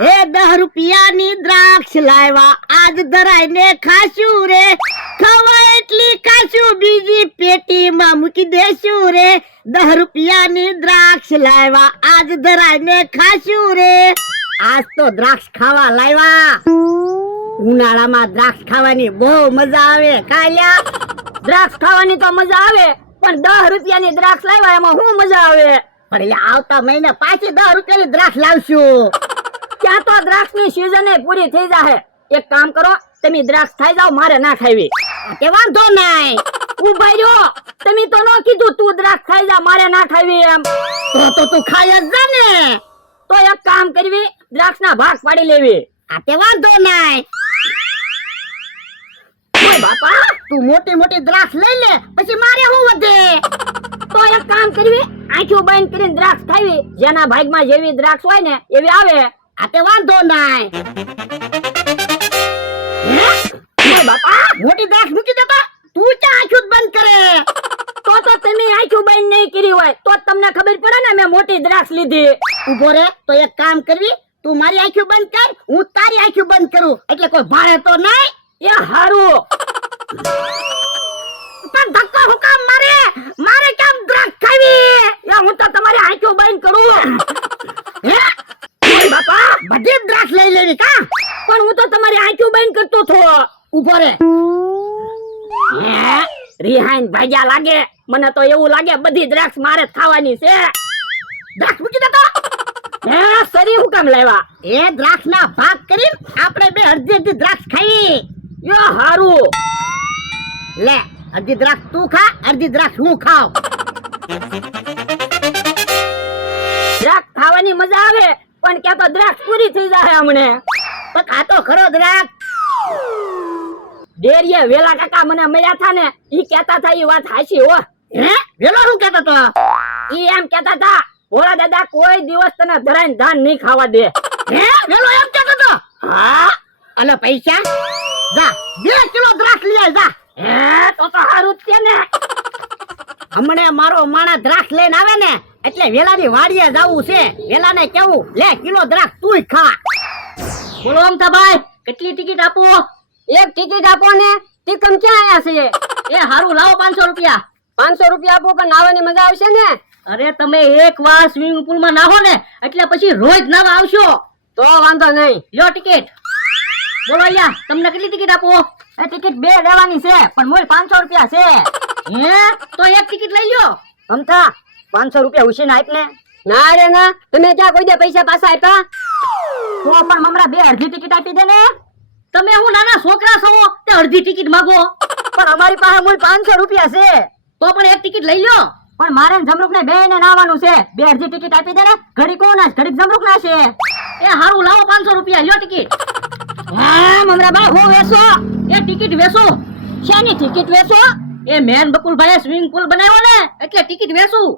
એ 10 રૂપિયાની દ્રાક્ષ લાવ્યા આજ ધરાઈને ખાશું રે ખવાય એટલી ખાશું બીજી પેટીમાં મૂકી દેશું રે 10 રૂપિયાની દ્રાક્ષ લાવ્યા આજ ધરાઈને ખાશું રે આજ તો દ્રાક્ષ ખાવા લાવ્યા ઉનાળામાં દ્રાક્ષ ખાવાની બહુ મજા આવે કાલ્યા દ્રાક્ષ ખાવાની તો મજા આવે પણ 10 રૂપિયાની દ્રાક્ષ લાવ્યા એમાં શું મજા આવે? પણ એટલે આવતા મહિને પાછી 10 રૂપિયાની દ્રાક્ષ લાવશું ત્યાં તો દ્રાક્ષની સીઝન પૂરી થઈ જાહે. એક કામ કરો, તમે દ્રાક્ષ ખાઈ જાવ, મારે ના ખાવી. તે વાંધો નહીં. ઉભા રહ્યો, તમે તો ન કીધું તું દ્રાક્ષ ખાઈ જા, મારે ના ખાવી એમ. તો તું ખાઈ જ જા ને. તો એક કામ કરવી, દ્રાક્ષના ભાગ પાડી લેવી. તે વાંધો નહીં. ઓય બાપા, તું મોટી મોટી દ્રાક્ષ લઈ લે, પછી મારે શું વધે? તો એક કામ કરવી, આંખો બંધ કરીને દ્રાક્ષ ખાવી. જેના ભાગમાં જેવી દ્રાક્ષ હોય ને એવી આવે. તે વાંધો નહીં. ઓય બાપા, મોટી દ્રાક્ષ મૂકી દેતો, તું ક્યાં આંખો બંધ કરે? તો તમે આંખો બંધ નહીં કરી હોય તો તમને ખબર પડે ને મેં મોટી દ્રાક્ષ લીધી. ઉભો રે, તો એક કામ કરવી, તું મારી આંખો બંધ કર, હું તારી આંખો બંધ કરું, એટલે કોઈ ભાળે તો નહીં. એ હારું. પણ ધક્કો હુકામ મારે કેમ દ્રાક્ષ ખાવી? એ હું તો તમારી આંખો બંધ કરું. હે ઓય બાપા, બધી દ્રાક્ષ લઈ લેવી કા? પણ હું તો તમારી આંખો બંધ કરતો હતો. ઉભો રે. રિહાઈન ભાગ્યા લાગે. મને તો એવું લાગે બધી દ્રાક્ષ મારે જ ખાવાની છે. દ્રાક્ષ મૂકી દેતો. હે સરી હું કામ લાવ્યા? એ દ્રાક્ષના ભાગ કરીને આપણે બે અડધી અડધી દ્રાક્ષ ખાઈ. યો હારું. લે, અડધી દ્રાક્ષ તું ખા, અડધી દ્રાક્ષ હું ખાવ. દ્રાક્ષ ખાવાની મજા આવે પણ ક્યાં તો દ્રાક્ષ પૂરી થઈ જાય હમણે. તો ખાતો ખરો દ્રાક્ષ. ડેરીએ વેલા કાકા મને મળ્યા હતા ને, ઈ કહેતા હતા ઈ વાત હાચી હો. હે વેલો શું કહેતો તો? ઈ એમ કહેતા હતા ભોળા દાદા કોઈ દિવસ તને ધરાઈને ધાન નહીં ખાવા દે. હે વેલો એમ કહેતો તો? હા. અને પૈસા જા 2 કિલો દ્રાક્ષ લઈ આવ જા. હે તો હારું જ છે ને. હમણે મારો માણા દ્રાક્ષ લઈને આવે ને એટલે વેલાની વાડીએ જાવું છે. વેલાને કેવું લે કિલો દ્રાક્ષ તુંય ખા. બોલો અમથાભાઈ, કેટલી ટિકિટ આપો? એક ટિકિટ આપો ને. ટિકમ ક્યાં આયા છે? એ હારું લાવો 500 રૂપિયા. 500 રૂપિયા આપો પણ નાવાની મજા આવશે ને. અરે તમે એક વાર સ્વિમિંગ પુલ માં નાહો ને એટલે પછી રોજ નાવા આવશો. તો વાંધો નહીં, લ્યો ટિકિટ. બોલો યા, તમને કેટલી ટિકિટ આપો? એ ટિકિટ 2 લેવાની છે પણ મૂળ 500 રૂપિયા છે. હે તો એક ટિકિટ લઈ લ્યો. અમથા 500 રૂપિયા ઉછીને આપ ને. ના રે ના, તમે ક્યાં કોઈ દે પૈસા પાછા આપ્યા? તો પણ મમરા 2 અડધી ટિકિટ આપી દે ને. તમે હું નાના છોકરા છો તે અડધી ટિકિટ માંગો? પણ અમારી પાસે મૂળ 500 રૂપિયા છે. તો પણ એક ટિકિટ લઈ લ્યો. પણ મારે જમરૂક ને બે ને નાવાનું છે. 2 અડધી ટિકિટ આપી દે ને. ઘડી કોણ નાશ, ઘડી જમરૂક ના છે. એ હારું લાવો 500 રૂપિયા, લ્યો ટિકિટ. હા મમરા બા, હું વેસો. એ ટિકિટ વેસો. શેની ટિકિટ વેસો? એ મેન બકુલભાઈએ સ્વિમિંગ પુલ બનાવ્યો ને એટલે ટિકિટ વેસું.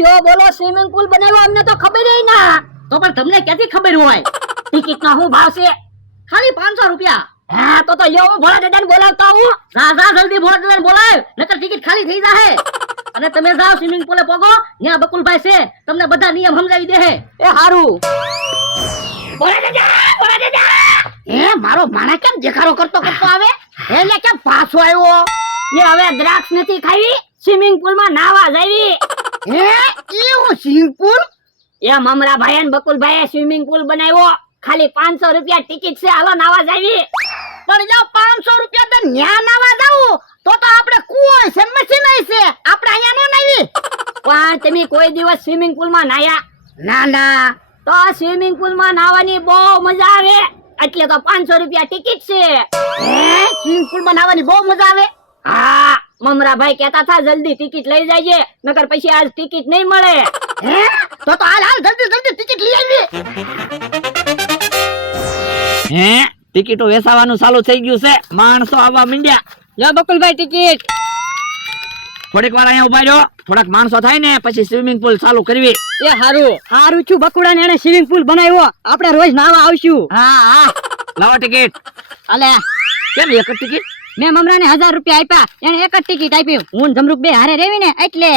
લ્યો બોલો, સ્વિમિંગ પુલ બનાવ્યો અમને તો ખબર ય ના. તો પણ તમને ક્યાંથી ખબર હોય? ટિકિટ નો શું ભાવ છે? ખાલી 500 રૂપિયા. હા તો લ્યો, હું ભોળા દાદાને બોલાવતા હું. જા જલ્દી ભોળા દાદાને બોલાવ, નકર ટિકિટ ખાલી થઈ જાહે. અને તમે જાઓ સ્વિમિંગ પુલે પોગો, ત્યાં બકુલભાઈ છે, તમને બધા નિયમ સમજાવી દે. એ હારું. ભોળા દાદા. હે મારો માણા કેમ દેખાડો કરતો આવે? એટલે કેમ પાછો આવ્યો? એ હવે દ્રાક્ષ નથી ખાવી, સ્વિમિંગ પુલ માં નાવા જાવી. હે એવું સ્વિમિંગ પુલ? એ મમરા ભાઈ ને બકુલભાઈએ સ્વિમિંગ પુલ બનાવ્યો. ખાલી 500 રૂપિયા ટિકિટ છે, હાલો નાવા જાવી. પણ જો 500 રૂપિયા તો ન્યા નાવા જાવું તો આપણે કુવો છે, મશીન છે, આપણે અહીંયા નો નાવી. પણ તમે કોઈ દિવસ સ્વિમિંગ પુલ માં નાયા? ના. તો સ્વિમિંગ પુલ માં નાવાની બહુ મજા આવે, એટલે તો 500 રૂપિયા ટિકિટ છે. હે સ્વિમિંગ પુલ માં નાવાની બહુ મજા આવે? હા, મમરા ભાઈ કહેતા હતા જલ્દી ટિકિટ લઈ જાજે, નકર પછી આજ ટિકિટ નહીં મળે. હે તો હાલ જલ્દી ટિકિટ લઈ આવી. હે ટિકિટો વેચાવાનું ચાલુ થઈ ગયું છે, માણસો આવવા માંડ્યા. લ્યો બકુલભાઈ ટિકિટ. થોડીક વાર અહીંયા ઉભા રહ્યો, થોડાક માણસો થાય ને પછી સ્વિમિંગ પુલ ચાલુ કરવી. એ હારું છું બકુડા ને એને સ્વિમિંગ પુલ બનાવ્યો, આપણે રોજ નાવા આવશું. હા લાવો ટિકિટ. અલે કેમ એક જ ટિકિટ? મેં મમરાને 1000 રૂપિયા આપ્યા, એને એક જ ટિકિટ આપી. હું જમરૂક બે હારે રેવી ને એટલે.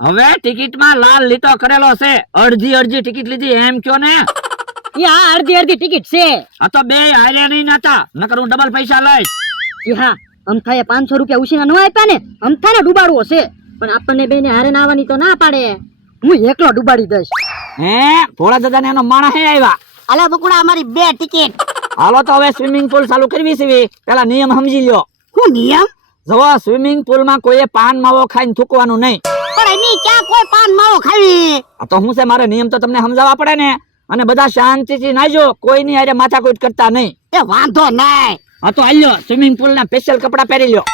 હવે ટિકિટ માં લાલ લીટો કરેલો છે, અડધી ટિકિટ લીધી એમ કયો ને. એ આ અડધી અડધી ટિકિટ છે. આ તો બે હારે નહીં નાતા, નકર હું ડબલ પૈસા લઈશ. ઈ હા, અમથાએ 500 રૂપિયા ઉછીના ન આપ્યા ને, અમથાને ડૂબાડવો છે. પણ આપણને બેને હારે નાવાની તો ના પાડે. હું એકલો ડૂબાડી દઈશ. હે ભોળા દાદા ને એનો માણસ હે આવ્યા. અલા બકુડા અમારી 2 ટિકિટ. હાલો તો હવે સ્વિમિંગ પુલ ચાલુ કરવી છે. પેલા નિયમ સમજી લ્યો. શું નિયમ? જો સ્વિમિંગ પુલ માં કોઈએ પાન માવો ખાઈને થૂકવાનું નહીં. પણ એની ક્યાં કોઈ પાન માવો ખાવી? આ તો હું છે, મારે નિયમ તો તમને સમજાવવા પડે ને. અને બધા શાંતિથી નાજો, કોઈની હારે માથાકૂટ કરતા નહીં. એ વાંધો નહીં. આ તો હાલ્યો સ્વિમિંગ પુલ ના સ્પેશિયલ કપડા પહેરી લ્યો.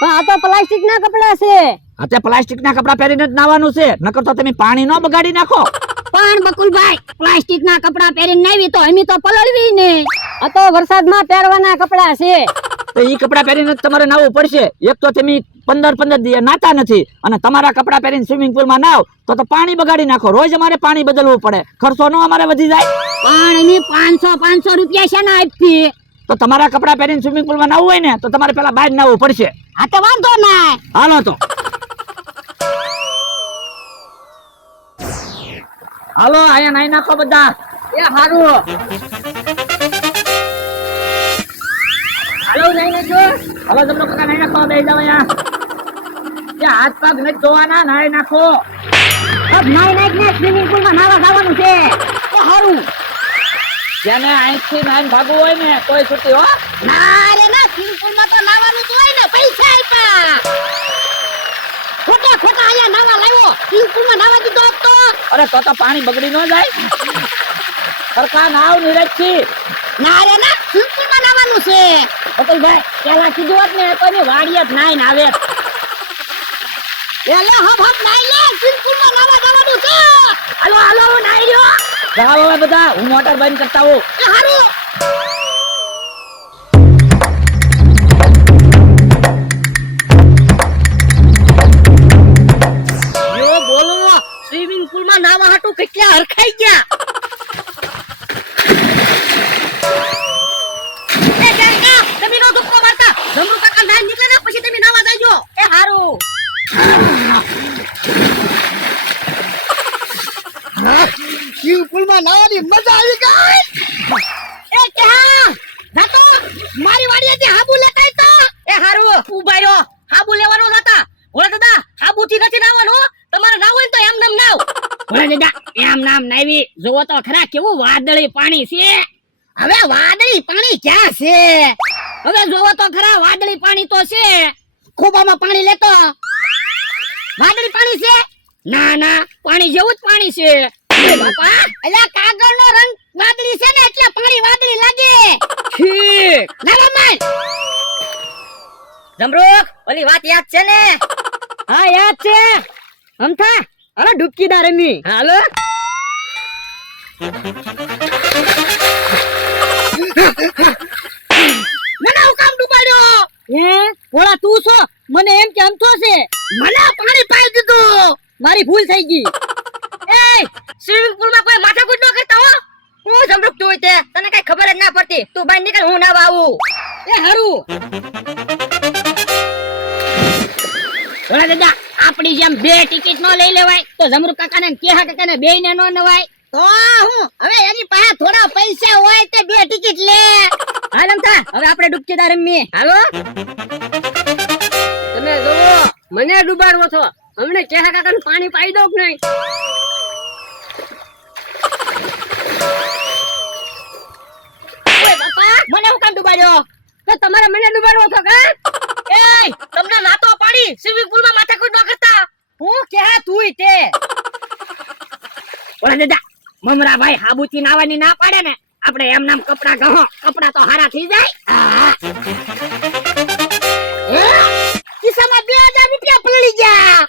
પણ આ તો પ્લાસ્ટિક ના કપડા છે. આ તે પ્લાસ્ટિક ના કપડા પહેરીને જ નાવાનું છે, નકર તો તમે પાણી ન બગાડી નાખો. પણ બકુલભાઈ, પ્લાસ્ટિક ના કપડા પહેરીને નાવી તો એમી તો પલળવી ને. આ તો વરસાદમાં પહેરવાના કપડા છે. તો ઈ કપડા પહેરીને જ તમારે નાવું પડશે. એક તો તમે 15 દી નાતા નથી, અને તમારા કપડા પહેરીને સ્વિમિંગ પુલ માં નાવ તો પાણી બગાડી નાખો. રોજ અમારે પાણી બદલવું પડે. ખર્ચો નો અમારે વધી જાય. પણ એની 500 રૂપિયા છે ને આપતી. તો તમારા કપડા પહેરીને સ્વિમિંગ પુલ માં નાવું હોય ને, તો તમારે પેલા બહાર નાવું પડશે. આ તો વાંધો નહીં. હાલો તો હાલો, અહીંયા નાઈ નાખો બધા. એ હારું. હાલો નહીં નાખજો. હાલો જમલો કાકા નાઈ નાખો. બેસી જાવ અહીંયા. ત્યાં હાથ પગ નથી ધોવાના, નાઈ નાખો. અબ નાઈ નાઈ ને સ્વિમિંગ પુલ માં નાવા જવાનું છે. એ હારું. જેને અહીંથી નાઈને ભાગવું હોય ને કોઈ છૂટી હો. ના રે ના, સ્વિમિંગ પુલ માં તો નાવાનું જ હોય ને, પૈસા આપ્યા. ખોટા ખોટા અહીંયા નાવા લાવ્યો. સ્વિમિંગ પુલ માં નાવા દીધો હોત તો. અરે તો પાણી બગડી ન જાય. સરકાર નાવ નિરજથી. ના રે ના, સ્વિમિંગ પુલ માં નાવાનું છે. અતુલભાઈ, પેલા કીધું હોત ને તો એની વાડીએ જ નાઈને આવે. એલે હબ નાઈ લે, સ્વિમિંગ પુલ માં નાવા જવાનું છે. હાલો હાલો નાઈ રહ્યો. જાઓ હવે બધા, હું મોટર બંધ કરતા હોઉં. એ હારું. યો બોલો, સ્વિમિંગ પુલ માં નાવા હાટુ કેટલા હરખાઈ ગયા. એ ગંગા, તમે નો ધક્કો મારતા. જમરૂ કાકા નાઈ નીકળે ને પછી તમે નાવા જાજો. એ હારું. સ્વિમિંગ પુલ માં નાવાની મજા આવી ગઈ. એ ક્યાં જાતો? મારી વાડીએથી હાબુ લેતા આય તો. એ હારું, ઉભા રહ્યો. હાબુ લેવાનો હતા. ઓલા દાદા, હાબુ થી નથી નાવાનું. તમારે નાવ હોય તો એમ નામ નાવ. ઓલા દાદા, એમ નામ નાવી. જોવો તો ખરા કેવું વાદળી પાણી છે. હવે વાદળી પાણી ક્યાં છે? હવે જોવો તો ખરા વાદળી પાણી તો છે. ખોબામાં પાણી લેતો. વાદળી પાણી છે? ના ના, પાણી જેવું જ પાણી છે. એ બાપા, અલા કાગળનો રંગ વાદળી છે ને એટલે પાણી વાદળી લાગે. ઠીક. નાવા માંડ. જમરૂક, ઓલી વાત યાદ છે ને? હા યાદ છે. અમથા, અરે ડૂબકીદાર રમી. હાલો. મને હું કામ ડૂબાડ્યો? હે, ઓલા તું છો? મને એમ કે અમથો છે. મને પાણી પાઈ દીધું. મારી ભૂલ થઈ ગઈ. એ સ્વિમિંગ પુલ માં કોઈ માથાકૂટ ન કરતા હો. હું જમરૂક તું તે તને કઈ ખબર જ ના પડતી. તું બહાર નીકળ, હું નાવા આવું. એ હારું. ઓલા દાદા, આપણી જેમ 2 ટિકિટ નો લઈ લેવાય તો જમરૂક કાકાને ને કેહા કાકાને બેયને નો નવાય. તો હું હવે એની પાસે થોડા પૈસા હોય તે 2 ટિકિટ લે. હાલ અમથા, હવે આપણે ડૂબકીદાર રમીએ. હાલો. તમે જોવો, મને ડૂબાડવો છો. હમણે કેહા કાકાને પાણી પાઈ દો કે નહીં? ઓય બાપા, મને હું કામ ડૂબાડ્યો? તો તમારે મને ડૂબાડવો છો કા? એ તમને નાતો પાડી સ્વિમિંગ પુલ માં માથાકૂટ ન કરતા. હું કેહા તુંય તે. ઓલા દાદા, મમરા ભાઈ હાબુથી નાવાની ના પાડે ને, આપણે એમ નામ કપડા ગહો. કપડા તો હારા થઈ જાય. ખિસ્સામાં 2000 રૂપિયા પલળી ગયા.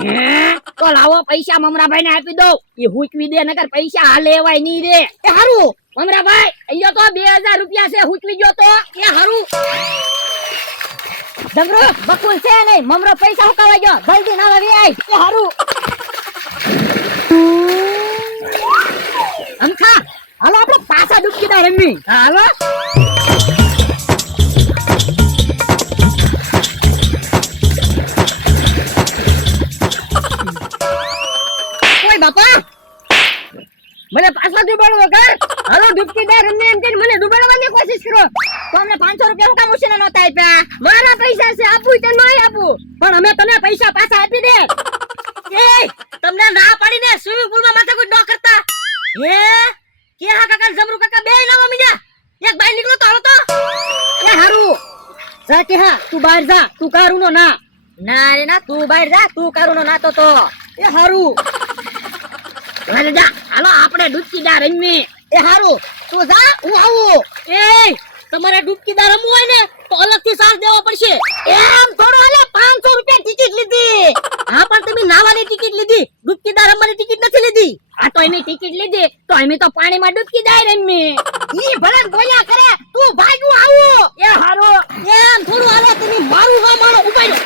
હે, તો લાવો પૈસા મમરાભાઈ ને આપી દો. એ હુકવી દે, નકર પૈસા હાલે એવાય નહીં રે. એ હારું. મમરાભાઈ, અહીંયા તો 2000 રૂપિયા છે. હુકવી ગયો તો એ હારું. જમરો બકુલ છે નહીં, મમરો પૈસા હુકાવા ગયો. જલ્દી ના આવી આય. એ હારું. અમથા, હાલો આપણે પાછા ડૂબકીદાર રમી. હાલો. ઓય બાપા, મને પાછા ડૂબાડવો કા? હાલો ડૂબકીદાર રમને એમ કહીને મને ડૂબાડવાની કોશિશ કરો. તો અમને 500 રૂપિયા હું કામ ઉછીને નહોતા આપ્યા? મારા પૈસા છે, આપું કે નહીં આપું, પણ અમે તને પૈસા પાછા આપી દે. એ તમને ના પાડીને સ્વિમિંગ પુલમાં માથાકૂટ ન કરતા. હે કે હા કાકા જમરૂ કાકા બે નાવા મીડ્યા. એક બાઈ નીકળો તો હાલો તો. એ હારું જા કે હા, તું બહાર જા, તું કારુનો ના. ના રે ના, તું બહાર જા, તું કારુનો નાતો તો. એ હારું હાલે જા, હાલો આપણે ડૂબકીદાર રમીએ. એ હારું તું જા, હું આવું. એ તમારે ડૂબકીદાર રમવું હોય ને તો અલગથી ચાર્જ દેવો પડશે. એમ થોડું હાલે, 500 રૂપિયા ટિકિટ લીધી. હા પણ તમે નાવાની ટિકિટ લીધી, ડૂબકીદાર રમવાની ટિકિટ નથી લીધી. આ તો એની ટિકિટ લીધી તો અમે તો પાણીમાં ડૂબકીદાર રમીએ. ઈ ભલે બોલ્યા કરે, તું ભાગું આવું. એ હારું એમ થોડું હાલે, તમે મારું હા મારો ઉપાડો.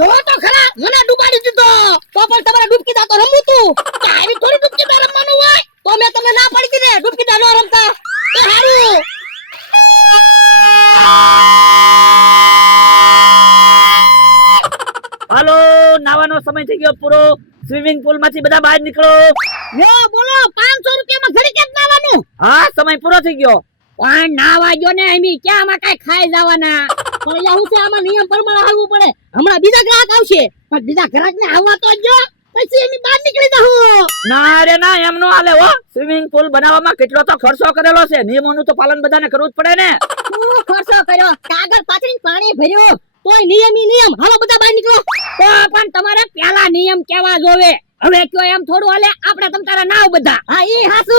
જો તો ખરા, મને ડૂબાડી દીધો. તો પણ તમારે ડૂબકીદાર તો રમવું તું. તારી થોડી ડૂબકીદાર રમવાનું હોય તો મેં તમને ના પાડી દીધી ડૂબકીદાર ન રમતા. એ હારું હાલો, નાવાનો સમય થઈ ગયો પૂરો. સ્વિમિંગ પુલ માંથી બધા બહાર નીકળો. યો બોલો, 500 રૂપિયામાં ઘડી કેમ નાવાનું? હા, સમય પૂરો થઈ ગયો. પણ નાવા ગયો ને એમી ક્યાં આમાં કાંઈ ખાઈ જવાના. પણ અહીંયા હું છે, આમાં નિયમ પ્રમાણે આવવું પડે. હમણાં બીજા ગ્રાહક આવશે, પણ બીજા ગ્રાહકને આવવા તો જો, પછી એમ બહાર નીકળી જાઉં. ના રે ના, એમ નો હાલે હો. સ્વિમિંગ પુલ બનાવવામાં કેટલો તો ખર્ચો કરેલો છે. નિયમોનું તો પાલન બધાને કરવું જ પડે ને. શું ખર્ચો કર્યો? કાગળ પાથરીને પાણી ભર્યું, તોય નિયમ ઈ નિયમ. હાલો બધા બહાર નીકળો. તો પણ તમારે પેલા નિયમ કેવા જોવે. હવે કયો એમ થોડું હાલે, આપણે તમ તારા નાવ બધા. હા ઈ હાસુ.